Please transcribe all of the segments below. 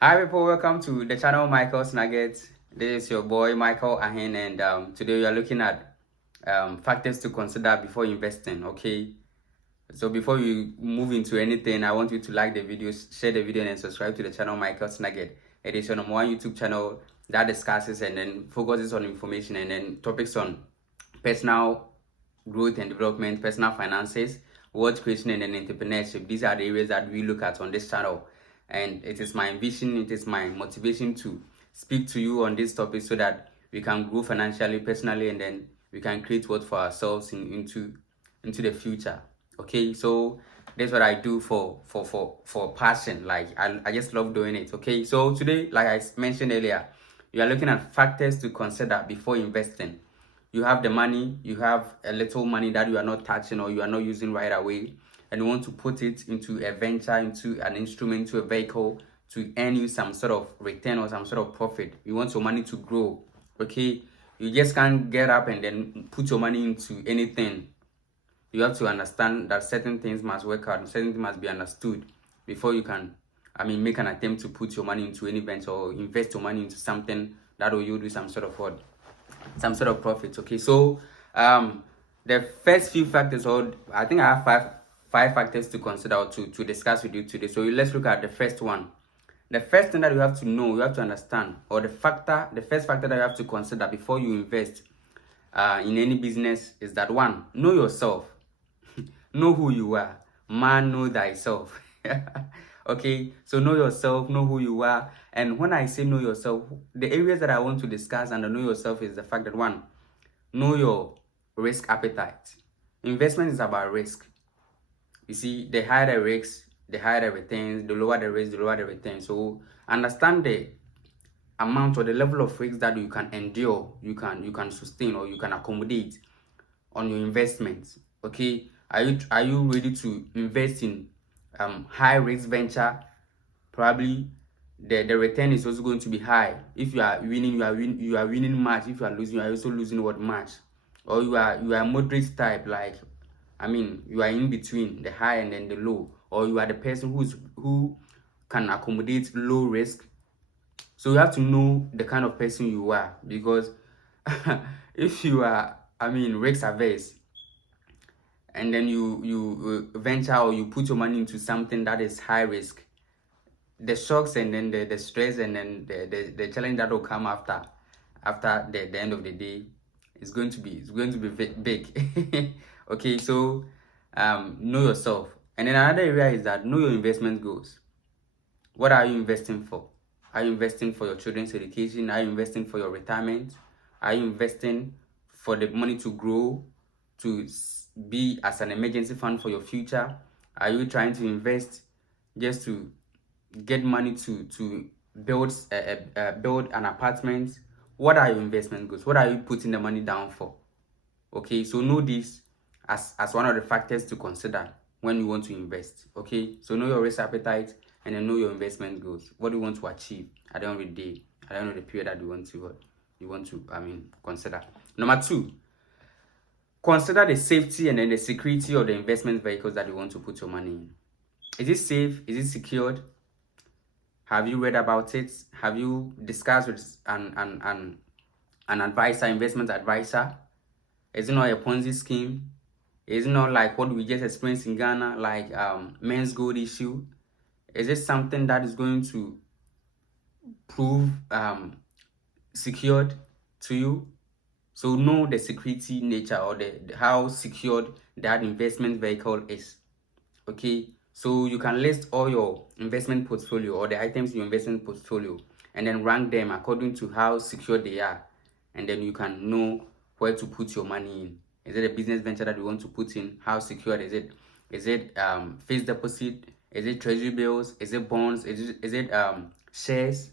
Hi people, welcome to the channel Michael's Nuggets. This is your boy Michael Ahen, and today we are looking at factors to consider before investing. Okay, so before you move into anything, I want you to like the video, share the video, and subscribe to the channel Michael's Nugget. It is your number one YouTube channel that discusses and then focuses on information and then topics on personal growth and development, personal finances, wealth creation, and then entrepreneurship. These are the areas that we look at on this channel. And it is my vision, it is my motivation to speak to you on this topic so that we can grow financially, personally, and then we can create wealth for ourselves into the future. Okay, so that's what I do for passion. Like I just love doing it. Okay, so today, like I mentioned earlier, we are looking at factors to consider before investing. You have the money, you have a little money that you are not touching or you are not using right away, and you want to put it into a venture, into an instrument, into a vehicle to earn you some sort of return or some sort of profit. You want your money to grow. Okay, you just can't get up and then put your money into anything. You have to understand that certain things must work out, certain things must be understood before you can, make an attempt to put your money into any venture or invest your money into something that will yield you some sort of what, some sort of profits. Okay, so the first few factors, or I think I have five factors to consider or to discuss with you today. So let's look at the first one. The first thing that you have to know, you have to understand, or the first factor that you have to consider before you invest in any business is that one, know yourself. Know who you are. Man, know thyself. Okay, so know yourself, know who you are. And when I say know yourself, the areas that I want to discuss under know yourself is the fact that one, know your risk appetite. Investment is about risk. You see, the higher the risks, the higher the returns, the lower the risk, the lower the returns. So understand the amount or the level of risk that you can endure, you can sustain or you can accommodate on your investments. Okay, are you ready to invest in high risk venture? Probably the return is also going to be high. If you are winning, you are winning much. If you are losing, you are also losing what much. Or you are moderate type, like you are in between the high and then the low, or you are the person who can accommodate low risk. So you have to know the kind of person you are, because if you are risk averse, and then you venture or you put your money into something that is high risk, the shocks and then the stress and then the challenge that will come after the end of the day is going to be big. Okay, so know yourself. And then another area is that know your investment goals. What are you investing for? Are you investing for your children's education? Are you investing for your retirement? Are you investing for the money to grow, to be as an emergency fund for your future? Are you trying to invest just to get money to build an apartment? What are your investment goals? What are you putting the money down for? Okay, so know this as one of the factors to consider when you want to invest. Okay, so know your risk appetite and then know your investment goals. What do you want to achieve at the end of the day, at the end of the period that you want to consider. Number two, consider the safety and then the security of the investment vehicles that you want to put your money in. Is it safe? Is it secured? Have you read about it? Have you discussed with an advisor, investment advisor? Is it not a Ponzi scheme? Is it not like what we just experienced in Ghana, like men's gold issue? Is it something that is going to prove secured to you? So know the security nature or the how secured that investment vehicle is. Okay, so you can list all your investment portfolio or the items in your investment portfolio and then rank them according to how secure they are, and then you can know where to put your money in. Is it a business venture that you want to put in? How secured is it? Is it fixed deposit? Is it treasury bills? Is it bonds? Is it shares?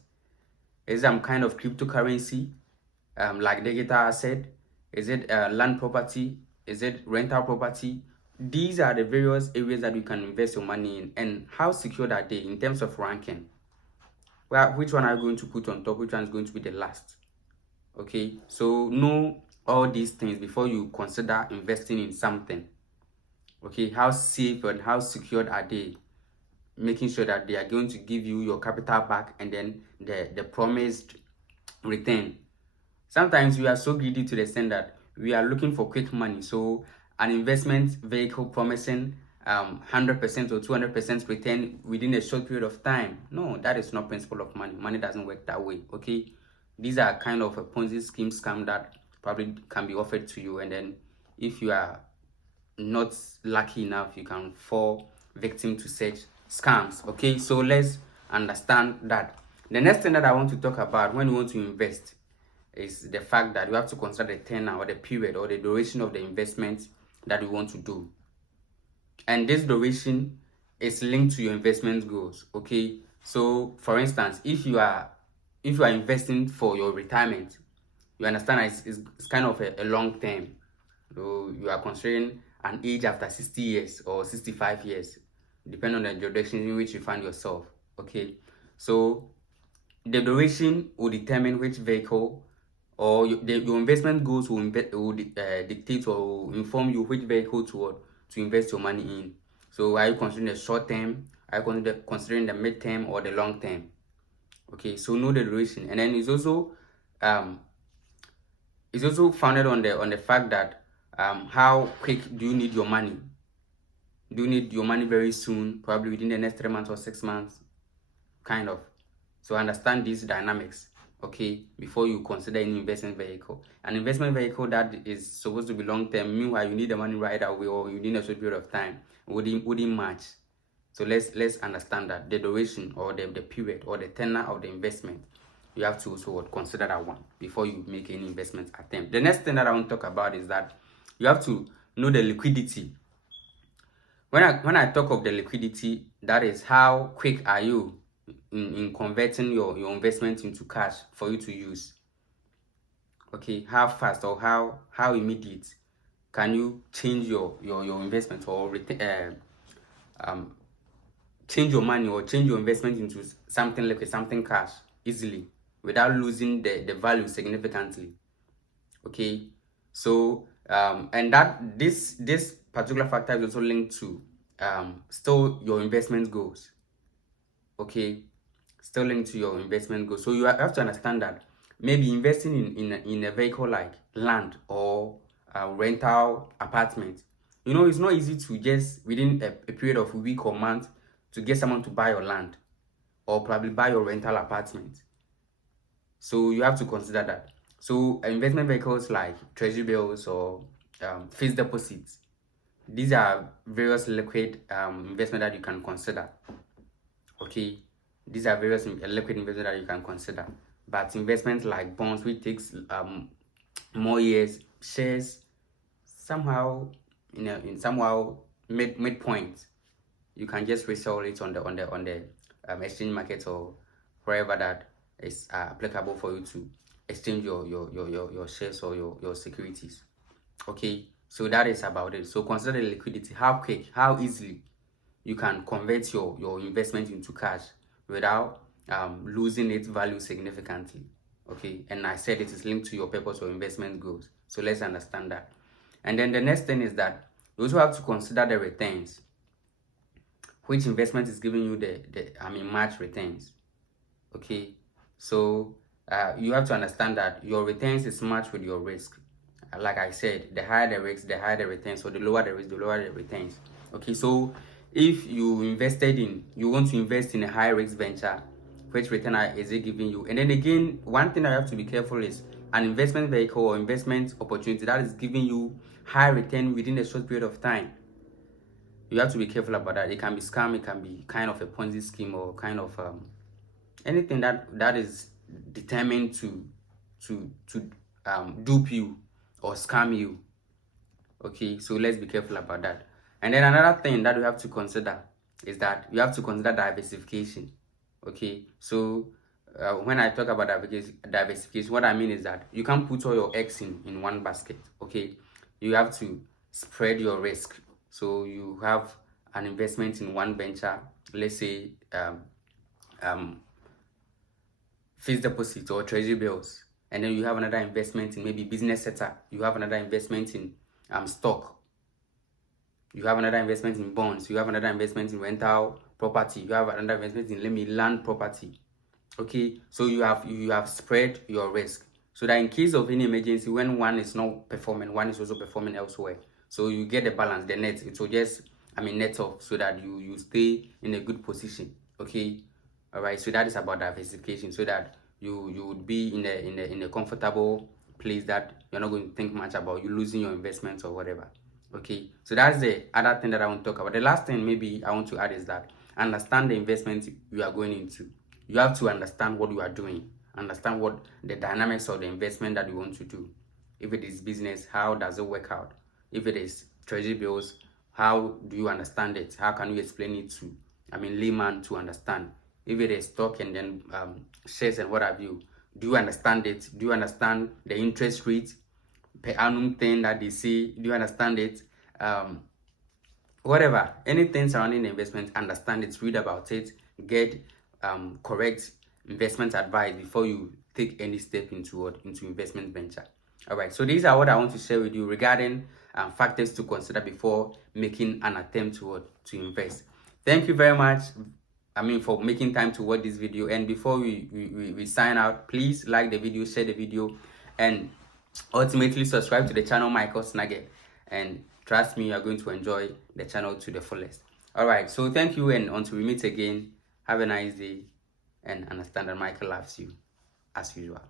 Is it some kind of cryptocurrency, like digital asset? Is it land property? Is it rental property? These are the various areas that you can invest your money in, and how secured are they in terms of ranking? Well, which one are you going to put on top? Which one is going to be the last? Okay, so know all these things before you consider investing in something. Okay, how safe and how secured are they? making sure that they are going to give you your capital back and then the promised return. Sometimes we are so greedy to the extent that we are looking for quick money. So an investment vehicle promising 100% or 200% return within a short period of time. No, that is not principle of money. Money doesn't work that way. Okay, these are kind of a Ponzi scheme scam that probably can be offered to you, and then if you are not lucky enough, you can fall victim to such scams. Okay, so let's understand that. The next thing that I want to talk about when you want to invest is the fact that you have to consider the tenure or the period or the duration of the investment that you want to do. And this duration is linked to your investment goals. Okay, so for instance, if you are investing for your retirement, you understand that it's kind of a long term. So you are considering an age after 60 years or 65 years, depending on the direction in which you find yourself. Okay, so the duration will determine which vehicle or your investment goals will dictate or will inform you which vehicle to invest your money in. So are you considering the short term? Are you considering the mid term or the long term? Okay, so know the duration, and then it's also founded on the fact that how quick do you need your money? Do you need your money very soon, probably within the next 3 months or 6 months? Kind of. So understand these dynamics, okay, before you consider any investment vehicle. An investment vehicle that is supposed to be long term, meanwhile you need the money right away or you need a short period of time, wouldn't match. So let's understand that the duration or the period or the tenure of the investment, you have to also consider that one before you make any investment attempt. The next thing that I want to talk about is that you have to know the liquidity. When I talk of the liquidity, that is how quick are you in converting your investment into cash for you to use. Okay, how fast or how immediate can you change your investment or change your money or change your investment into something like something cash easily without losing the value significantly. Okay, so and that this particular factor is also linked to still your investment goals. Okay, still linked to your investment goals. So you have to understand that maybe investing in a vehicle like land or a rental apartment, it's not easy to just within a period of a week or month to get someone to buy your land or probably buy your rental apartment. So you have to consider that. So investment vehicles like treasury bills or fixed deposits, these are various liquid investment that you can consider. Okay, these are various liquid investment that you can consider. But investments like bonds, which takes more years, shares, somehow in somehow midpoint, you can just resell it on the exchange market or wherever that is applicable for you to exchange your shares or your securities. Okay, so that is about it. So consider the liquidity, how quick, how easily you can convert your investment into cash without losing its value significantly. Okay, and I said it is linked to your purpose or investment goals. So let's understand that. And then the next thing is that you also have to consider the returns. Which investment is giving you the match returns? Okay, so you have to understand that your returns is matched with your risk. Like I said, the higher the risk, the higher the returns. So the lower the risk, the lower the returns. Okay, so if you want to invest in a high risk venture, which return is it giving you? And then again, one thing I have to be careful is an investment vehicle or investment opportunity that is giving you high return within a short period of time. You have to be careful about that. It can be scam, it can be kind of a Ponzi scheme or kind of anything that is determined to dupe you or scam you. Okay, so let's be careful about that. And then another thing that we have to consider is that you have to consider diversification. Okay, so when I talk about diversification, what I mean is that you can't put all your eggs in one basket. Okay, you have to spread your risk. So you have an investment in one venture, let's say fixed deposits or treasury bills, and then you have another investment in maybe business setup, you have another investment in stock, you have another investment in bonds, you have another investment in rental property. You have another investment in, let me, land property. Okay, so you have spread your risk, so that in case of any emergency, when one is not performing, one is also performing elsewhere. So you get the balance, the net. It will just, net off, so that you stay in a good position. Okay, all right. So that is about diversification, so that you would be in a comfortable place, that you're not going to think much about you losing your investments or whatever. Okay, so that's the other thing that I want to talk about. The last thing maybe I want to add is that understand the investment you are going into. You have to understand what you are doing, understand what the dynamics of the investment that you want to do. If it is business, how does it work out? If it is treasury bills, how do you understand it? How can you explain it to, layman to understand? If it is stock and then shares and what have you, do you understand it? Do you understand the interest rate per annum thing that they say? Do you understand it? Whatever, anything surrounding the investment, understand it, read about it, get correct investment advice before you take any step into investment venture. All right, so these are what I want to share with you regarding factors to consider before making an attempt to invest. Thank you very much, for making time to watch this video. And before we sign out, please like the video, share the video, and ultimately subscribe to the channel Michael's Nugget. And trust me, you are going to enjoy the channel to the fullest. All right, so thank you, and until we meet again, have a nice day, and understand that Michael loves you as usual.